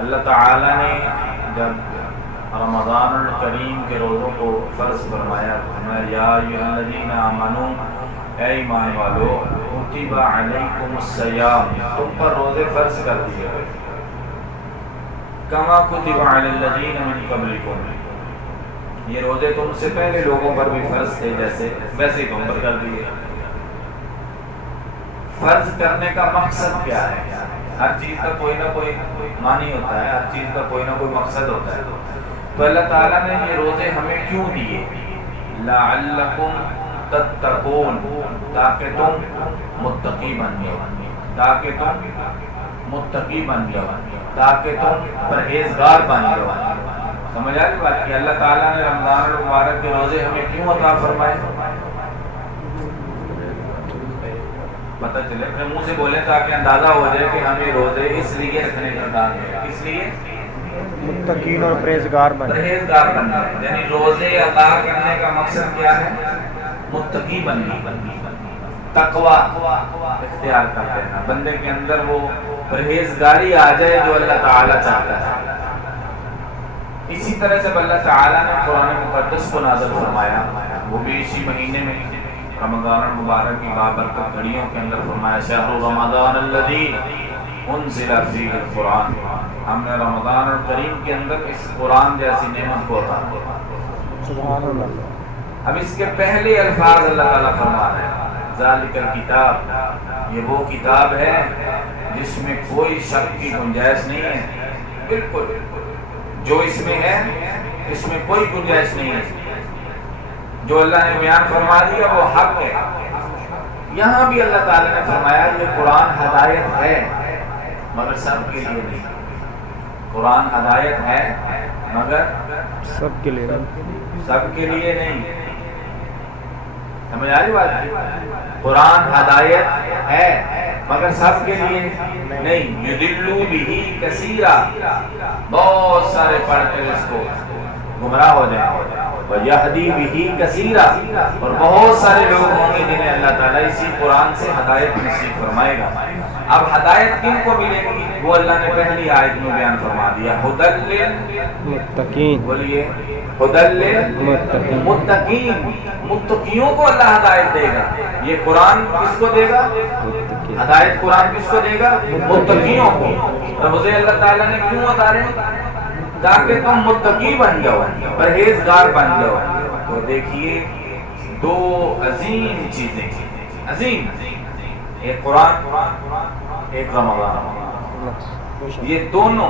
اللہ تعالی نے جب رمضان الکریم کے روزوں کو فرض فرمایا، یا ایھا الذین آمنوا، اے ایمان والو، کتب علیکم الصیام، تم پر روزے فرض کر دیے گئے، کما کتب علی الذین من قبلکم، یہ روزے تم سے پہلے لوگوں پر بھی فرض تھے ویسے ہی تم پر کر دیے۔ فرض کرنے کا مقصد کیا ہے؟ ہر چیز کا کوئی نہ کوئی معنی ہوتا ہے، ہر چیز کا کوئی نہ کوئی مقصد ہوتا ہے۔ تو اللہ تعالیٰ نے یہ روزے ہمیں کیوں دیے؟ لعلکم تتقون، تاکہ تم متقی بن جاؤ، تاکہ تم متقی بن جاؤ، تاکہ تم پرہیزگار بن جاؤ۔ سمجھ آ رہی بات کہ اللہ تعالیٰ نے رمضان المبارک کے روزے ہمیں کیوں عطا فرمائے؟ پتہ چلے، اپنے منہ سے بولیں تاکہ اندازہ ہو جائے کہ ہمیں روزے اس لیے رکھنے کا کام ہے، اس لیے متقین اور پرہیزگار بننا، یعنی روزے ادا کرنے کا مقصد کیا ہے؟ متقی بننا، تقوی اختیار کر لینا، بندے کے اندر وہ پرہیزگاری آ جائے جو اللہ تعالیٰ چاہتا ہے۔ اسی طرح جب اللہ تعالیٰ نے قرآن مقدس کو نازل فرمایا، وہ بھی اسی مہینے میں رمضان المبارک کی بابرکت گھڑیوں کے اندر فرمایا، شہر رمضان الذی انزل فیہ القرآن، ہم نے رمضان الکریم کے اندر اس قرآن جیسی نعمت کو عطا کیا۔ سبحان اللہ۔ اب اس کے پہلے الفاظ اللہ تعالیٰ فرما رہے ہیں، ذالک الکتاب، یہ وہ کتاب ہے جس میں کوئی شک کی گنجائش نہیں ہے، بالکل جو اس میں ہے اس میں کوئی گنجائش نہیں ہے، جو اللہ نے بیان فرما دیا وہ حق ہے۔ یہاں بھی اللہ تعالیٰ نے فرمایا یہ قرآن ہدایت ہے مگر سب کے لیے نہیں، قرآن ہدایت ہے مگر سب کے لیے سب کے لیے نہیں۔ سمجھ آ رہی بات؟ قرآن ہدایت ہے مگر سب کے لیے نہیں۔ یضل بہ کثیرا، بہت سارے پڑھ کر اس کو گمراہ ہو جائیں گے، وَيَهْدِي بِهِ كَثِيرًا، اور بہت سارے لوگ ہوں گے جنہیں اللہ تعالیٰ اسی قرآن سے ہدایت نصیب فرمائے گا۔ اب ہدایت کن کو ملے گی؟ وہ اللہ نے پہلی آیت میں بیان فرما دیا، ہدی متقین، بولیے ہدی متقین، متقیوں کو اللہ ہدایت دے گا۔ یہ قرآن کس کو دے گا؟ ہدایت قرآن کس کو دے گا؟ متقیوں کو۔ روزے اللہ تعالیٰ نے کیوں اتارے؟ تاکہ تم متقی بن جاؤ، پرہیزگار بن جاؤ۔ تو دیکھیے دو عظیم چیزیں، عظیم، ایک قرآن ایک رمضان، یہ دونوں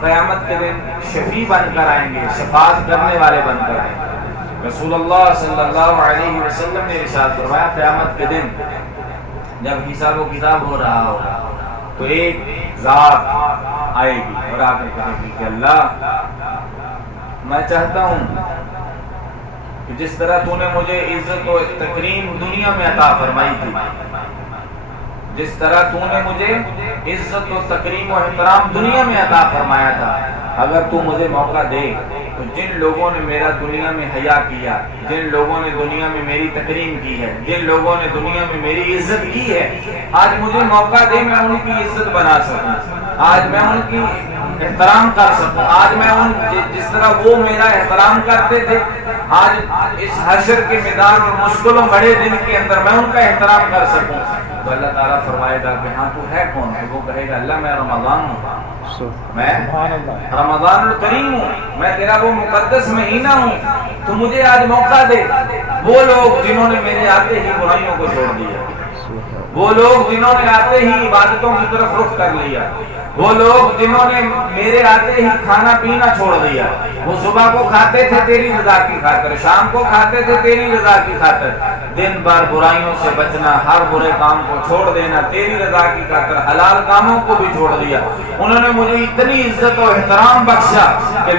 قیامت کے دن شفیع بن کر آئیں گے، شفاعت کرنے والے بن کر آئیں گے۔ رسول اللہ صلی اللہ علیہ وسلم نے ارشاد فرمایا قیامت کے دن جب حساب و کتاب ہو رہا ہوگا تو ایک ذات آئے گی اور آ کر کہے گی کہ اللہ میں چاہتا ہوں کہ جس طرح تو نے مجھے عزت و تکریم دنیا میں عطا فرمائی تھی، جس طرح تو نے مجھے عزت و تکریم و احترام دنیا میں عطا فرمایا تھا، اگر تو مجھے موقع دے تو جن لوگوں نے میرا دنیا میں حیا کیا، جن لوگوں نے دنیا میں میری تکریم کی ہے، جن لوگوں نے دنیا میں میری عزت کی ہے، آج مجھے موقع دے میں ان کی عزت بنا سکوں، آج میں ان کی احترام کر سکوں، آج میں ان جس طرح وہ میرا احترام کرتے تھے، آج اس حشر کے میدان اور مشکلوں بڑے دن کے اندر میں ان کا احترام کر سکوں۔ تو اللہ تعالیٰ فرمائے گا کہ ہاں تو ہے کون ہے؟ وہ کہے گا اللہ میں رمضان ہوں، میں رمضان الکریم ہوں، میں تیرا وہ مقدس مہینہ ہوں، تو مجھے آج موقع دے۔ وہ لوگ جنہوں نے میرے آتے ہی برائیوں کو چھوڑ دیا، وہ لوگ جنہوں نے آتے ہی عبادتوں کی طرف رخ کر لیا، وہ لوگ جنہوں نے میرے آتے ہی کھانا پینا چھوڑ دیا، وہ صبح کو کھاتے تھے تیری رضا کی خاطر، شام کو کھاتے تھے تیری رضا کی خاطر، دن بھر برائیوں سے بچنا، ہر برے کام کو چھوڑ دینا تیری رضا کی خاطر، حلال کاموں کو بھی چھوڑ دیا۔ انہوں نے مجھے اتنی عزت و احترام بخشا کہ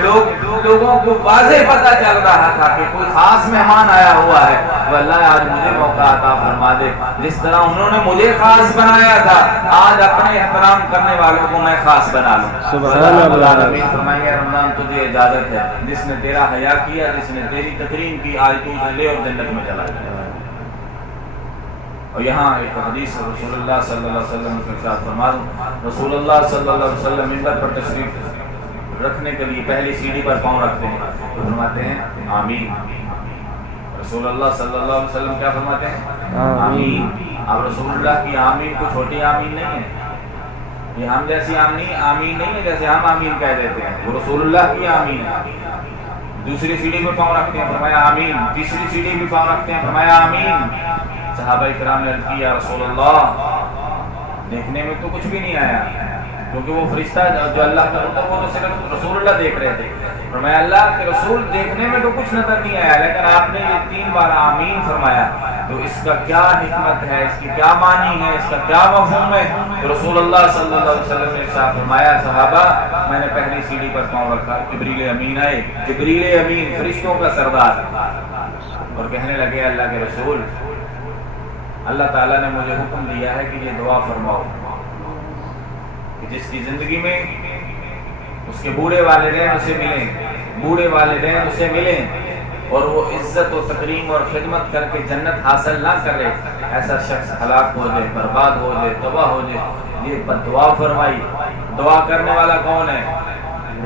لوگوں کو واضح پتہ چل رہا تھا کہ کوئی خاص مہمان آیا ہوا ہے، تو اللہ آج مجھے موقع عطا فرما دے، جس طرح انہوں نے مجھے خاص بنایا تھا، آج اپنے احترام کرنے والوں کو میں خاص بنا لوں۔ سبحان اللہ۔ فرمائیں گے رمضان تجھے اجازت ہے، جس نے تیرا حیا کیا، جس نے تیری تکریم کی، آج تو اسے لے اور جنت میں چلا جائے۔ اور یہاں ایک حدیث رسول اللہ صلی اللہ علیہ وسلم کے ارشاد فرما دوں، رسول اللہ صلی اللہ علیہ وسلم منبر پر تشریف رکھنے کے لیے پہلی سیڑھی پر پاؤں رکھتے ہیں تو فرماتے ہیں آمین۔ رسول اللہ صلی اللہ علیہ وسلم کیا فرماتے ہیں؟ آمین۔ اب رسول اللہ کی آمین کو چھوٹی آمین نہیں ہے، یہ ہم جیسی آمین نہیں ہے جیسے ہم آمین کہہ دیتے ہیں، وہ رسول اللہ کی آمین ہے۔ دوسری سیڑھی پہ پاؤں رکھتے ہیں، فرمایا آمین۔ تیسری سیڑھی پہ پاؤں رکھتے ہیں، فرمایا آمین۔ صحابہ کرام نے عرض کی یا رسول اللہ دیکھنے میں تو کچھ بھی نہیں آیا، کیونکہ وہ فرشتہ جو اللہ کا ہوتا وہ تو صرف رسول اللہ دیکھ رہے تھے۔ فرمایا اللہ کے رسول دیکھنے میں تو کچھ نظر نہیں آیا، لیکن آپ نے یہ 3 بار آمین فرمایا، تو اس کا کیا حکمت ہے، اس کی کیا معنی ہے، اس کا کیا مفہوم ہے؟ تو رسول اللہ صلی اللہ علیہ وسلم نے ارشاد فرمایا صحابہ میں نے پہلی سیڑھی پر پاؤں رکھا، جبریل امین آئے، جبریل امین فرشتوں کا سردار، اور کہنے لگے اللہ کے رسول اللہ تعالیٰ نے مجھے حکم دیا ہے کہ یہ دعا فرماؤ کہ جس کی زندگی میں اس کے بوڑھے والدین اسے ملیں، بوڑھے والدین اسے ملیں اور وہ عزت و تکریم اور خدمت کر کے جنت حاصل نہ کرے، ایسا شخص ہلاک ہو جائے، برباد ہو جائے، تباہ ہو جائے۔ یہ بد دعا فرمائی۔ دعا کرنے والا کون ہے؟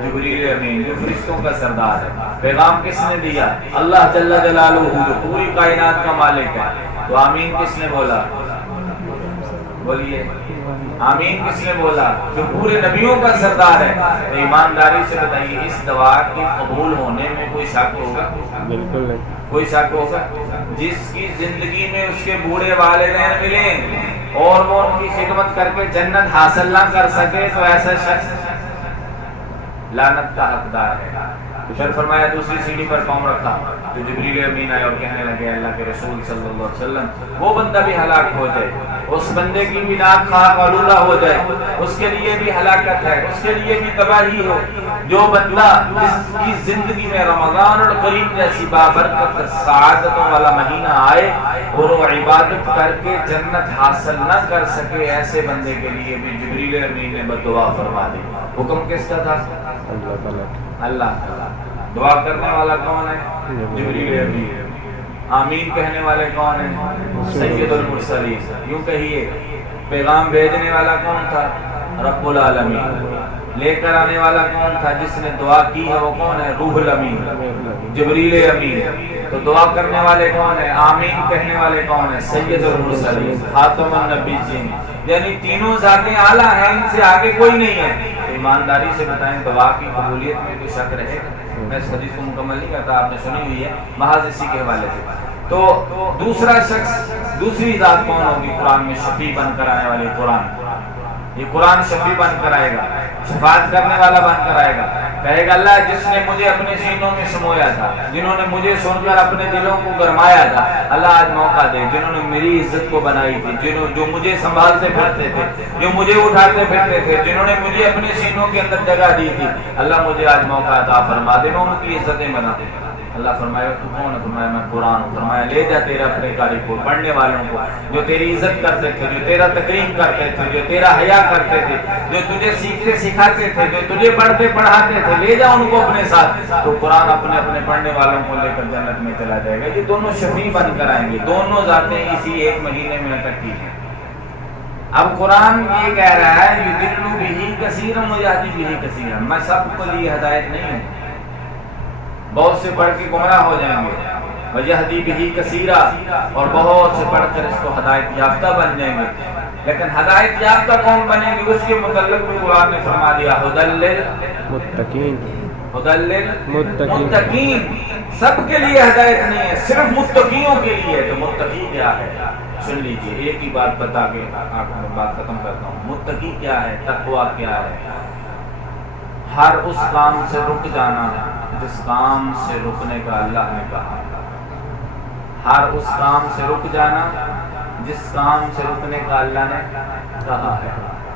جبریل امین جو فرشتوں کا سردار ہے۔ پیغام کس نے دیا؟ اللہ جل جلالہ جو پوری کائنات کا مالک ہے۔ تو آمین کس نے بولا؟ بولیے آمین کس نے بولا؟ جو پورے نبیوں کا سردار ہے۔ تو ایمانداری سے بتائیے اس دعا کے قبول ہونے میں کوئی شک ہوگا؟ بالکل نہیں، کوئی شک ہوگا؟ جس کی زندگی میں اس کے بوڑھے والدین ملیں اور وہ ان کی خدمت کر کے جنت حاصل نہ کر سکے تو ایسا شخص لعنت کا حقدار ہے۔ پھر فرمایا دوسری سیڑھی پر پاؤں رکھا تو جبریل امین آئے اور کہنے لگے اللہ کے رسول صلی اللہ علیہ وسلم وہ بندہ بھی ہلاک ہو جائے، اس بندے کی بھی ناک خاک آلودہ ہو جائے، اس کے لیے بھی ہلاکت ہے، اس کے لیے بھی تباہی ہو، جو بندہ جس کی زندگی میں رمضان الکریم جیسی بابرکت سعادتوں والا مہینہ آئے اور وہ عبادت کر کے جنت حاصل نہ کر سکے، ایسے بندے کے لیے بھی جبریل امین نے بد دعا فرما دی۔ حکم کس کا تھا؟ اللہ تعالیٰ اللہ تعالیٰ۔ دعا کرنے والا کون ہے؟ جبریل امین۔ آمین کہنے والے کون ہیں؟ سید المرسلین۔ یوں کہیے پیغام بھیجنے والا کون تھا؟ رب العالمین۔ لے کر آنے والا کون تھا؟ جس نے دعا کی ہے وہ کون ہے؟ روح الامین، جبریل امین۔ تو دعا کرنے والے کون ہیں؟ آمین کہنے والے کون ہیں؟ سید المرسلین، خاتم النبیین۔ یعنی تینوں ذاتیں اعلیٰ ہیں، ان سے آگے کوئی نہیں ہے۔ ایمانداری سے بتائیں دعا کی قبولیت میں کوئی شک رہے گا؟ میں اس حدیث کو مکمل نہیں کرتا، آپ نے سنی ہوئی ہے، محض اسی کے حوالے سے۔ تو دوسرا شخص، دوسری ذات کون ہوگی قرآن میں شفیع بن کر آنے والی؟ قرآن، یہ قرآن شفیع بن کر آئے گا، شفاعت کرنے والا بن کر آئے گا، کہے گا اللہ جس نے مجھے اپنے سینوں میں سمویا تھا، جنہوں نے مجھے سن کر اپنے دلوں کو گرمایا تھا، اللہ آج موقع دے، جنہوں نے میری عزت کو بنائی تھی، جو مجھے سنبھالتے پھرتے تھے، جو مجھے اٹھاتے پھرتے تھے، جنہوں نے مجھے اپنے سینوں کے اندر جگہ دی تھی، اللہ مجھے آج موقع عطا فرما دے، میں ان کی عزتیں بنا دے۔ اللہ فرمایا تو کون ہے؟ فرمایا میں قرآن ہوں۔ فرمایا لے جا تیرے اپنے قاری کو، پڑھنے والوں کو، جو تیری عزت کرتے تھے، جو تیرا تکریم کرتے تھے، جو تیرا حیا کرتے تھے، جو تجھے سیکھتے سکھاتے تھے، جو تجھے پڑھتے پڑھاتے تھے، لے جا ان کو اپنے ساتھ۔ تو قرآن اپنے اپنے پڑھنے والوں کو لے کر جنت میں چلا جائے گا۔ یہ دونوں شفیع بن کر آئیں گے، دونوں ذاتیں اسی ایک مہینے میں اکٹھی ہیں۔ اب قرآن یہ کہہ رہا ہے یضل بہ کثیرا ویہدی بہ کثیرا، میں سب کو لیے ہدایت نہیں ہوں، بہت سے پڑھ کے گمراہ ہو جائیں گے، ویہدی بہ کثیرا، اور بہت سے پڑھ کر اس کو ہدایت یافتہ بن جائیں گے۔ لیکن ہدایت یافتہ کون بنیں گے اس کے متعلق بھی قرآن نے فرما دیا ھدی متقین، متقین۔ سب کے لیے ہدایت نہیں ہے، صرف متقیوں کے لیے۔ تو متقی کیا ہے؟ سن لیجئے، ایک ہی بات بتا کے آپ کو بات ختم کرتا ہوں۔ متقی کیا ہے؟ تقویٰ کیا ہے؟ ہر اس کام سے رک جانا جس کام سے رکنے کا اللہ نے کہا، ہر اس کام سے رک جانا جس کام سے رکنے کا اللہ نے کہا ہے،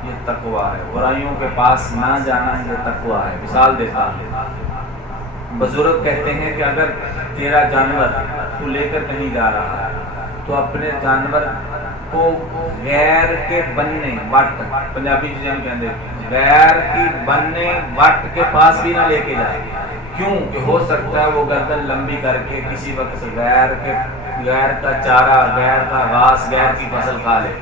یہ تقویٰ ہے۔ برائیوں کے پاس نہ جانا یہ تقویٰ ہے۔ مثال دیتا ہوں، بزرگ کہتے ہیں کہ اگر تیرا جانور تو لے کر کہیں جا رہا ہے تو اپنے جانور کو غیر کے بننے وٹ، پنجابی جن کہتے ہیں غیر کی بننے وٹ کے پاس بھی نہ لے کے جائے، کیوں کہ ہو سکتا ہے وہ گردن لمبی کر کے کسی وقت غیر کے غیر کا چارہ، غیر کا گھاس، غیر کی فصل کھا لے.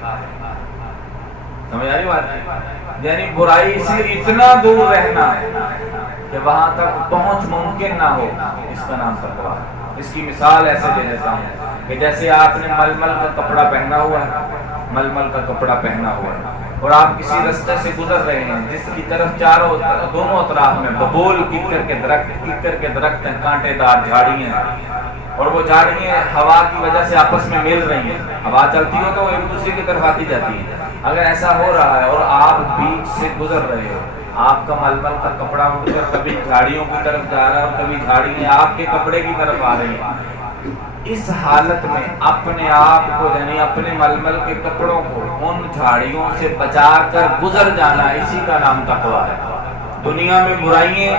سمجھ آ رہی بات؟ یعنی برائی سے اتنا دور رہنا کہ وہاں تک پہنچ ممکن نہ ہو، اس کا نام تقویٰ ہے. اس کی مثال ایسے دے دیتا ہوں کہ جیسے آپ نے ململ کا کپڑا پہنا ہوا ہے، ململ کا کپڑا پہنا ہوا ہے اور آپ کسی رستے سے گزر رہے ہیں جس کی طرف دونوں اطراف میں ببول ککر کے درخت ہیں، کانٹے دار جھاڑیاں ہیں، اور وہ جھاڑیاں ہوا کی وجہ سے آپس میں مل رہی ہیں. ہوا چلتی ہو تو وہ ایک دوسرے کی طرف آتی جاتی ہے. اگر ایسا ہو رہا ہے اور آپ بیچ سے گزر رہے ہو، آپ کا ململ کا کپڑا اٹھ کر کبھی جھاڑیوں کی طرف جا رہا ہے اور کبھی جھاڑیاں آپ کے کپڑے کی طرف آ رہی ہیں، اس حالت میں اپنے آپ کو یعنی اپنے ململ کے کپڑوں کو ان جھاڑیوں سے بچا کر گزر جانا، اسی کا نام تقویٰ ہے. دنیا میں برائیاں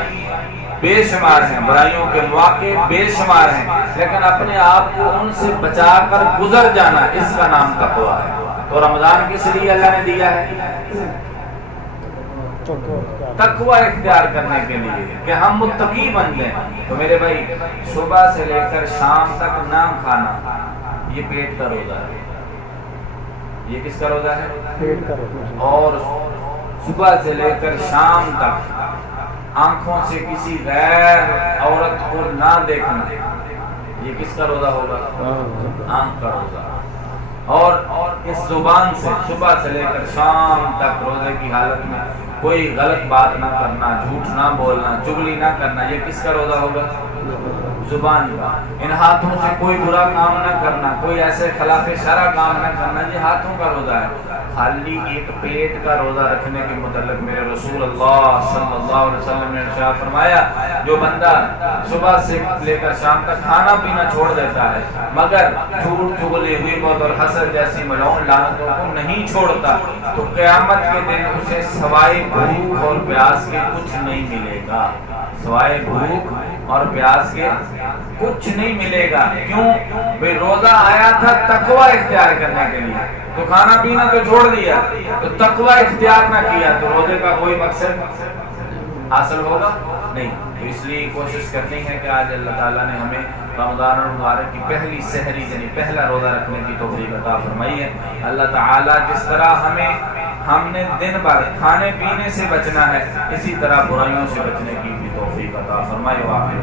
بے شمار ہیں، برائیوں کے مواقع بے شمار ہیں، لیکن اپنے آپ کو ان سے بچا کر گزر جانا، اس کا نام تقویٰ ہے. تو رمضان کس لیے اللہ نے دیا ہے؟ تقویٰ اختیار کرنے کے لیے کہ ہم متقی بن جائیں. تو میرے بھائی، صبح سے لے کر شام تک نہ کھانا، یہ پیٹ کا روزہ ہے. یہ کس کا روزہ ہے؟ پیٹ کا روزہ. اور صبح سے لے کر شام تک آنکھوں سے کسی غیر عورت کو نہ دیکھنا، یہ کس کا روزہ ہوگا؟ آنکھ کا روزہ. اور اس زبان سے صبح سے لے کر شام تک روزے کی حالت میں کوئی غلط بات نہ کرنا، جھوٹ نہ بولنا، چغلی نہ کرنا، یہ کس کا روزہ ہوگا؟ زبان کا. ان ہاتھوں سے کوئی برا کام نہ کرنا، کوئی ایسے خلاف شرع کام نہ کرنا، یہ ہاتھوں کا روزہ ہے. خالی ایک پیٹ کا روزہ رکھنے کے متعلق میرے رسول اللہ صلی اللہ علیہ وسلم نے ارشاد فرمایا، جو بندہ صبح سے لے کر شام تک کھانا پینا چھوڑ دیتا ہے مگر جھوٹ چغلی غیبت اور حسد جیسی ملعون لعنتوں کو نہیں چھوڑتا، تو قیامت کے دن اسے سوائے بھوک اور پیاس کے کچھ نہیں ملے گا. سوائے بھوک اور پیاس کے کچھ نہیں ملے گا. کیوں؟ بھئی روزہ آیا تھا تقویٰ اختیار کرنے کے لیے، تو کھانا پینا تو چھوڑ دیا، تو تقویٰ اختیار نہ کیا، تو روزے کا کوئی مقصد حاصل ہوگا نہیں. تو اس لیے کوشش کرنی ہے کہ آج اللہ تعالیٰ نے ہمیں رمضان المبارک کی پہلی سحری یعنی پہلا روزہ رکھنے کی توفیق عطا فرمائی ہے. اللہ تعالیٰ جس طرح ہم نے دن بھر کھانے پینے سے بچنا ہے، اسی طرح برائیوں سے بچنے کی بھی توفیق عطا فرمائے. واقعی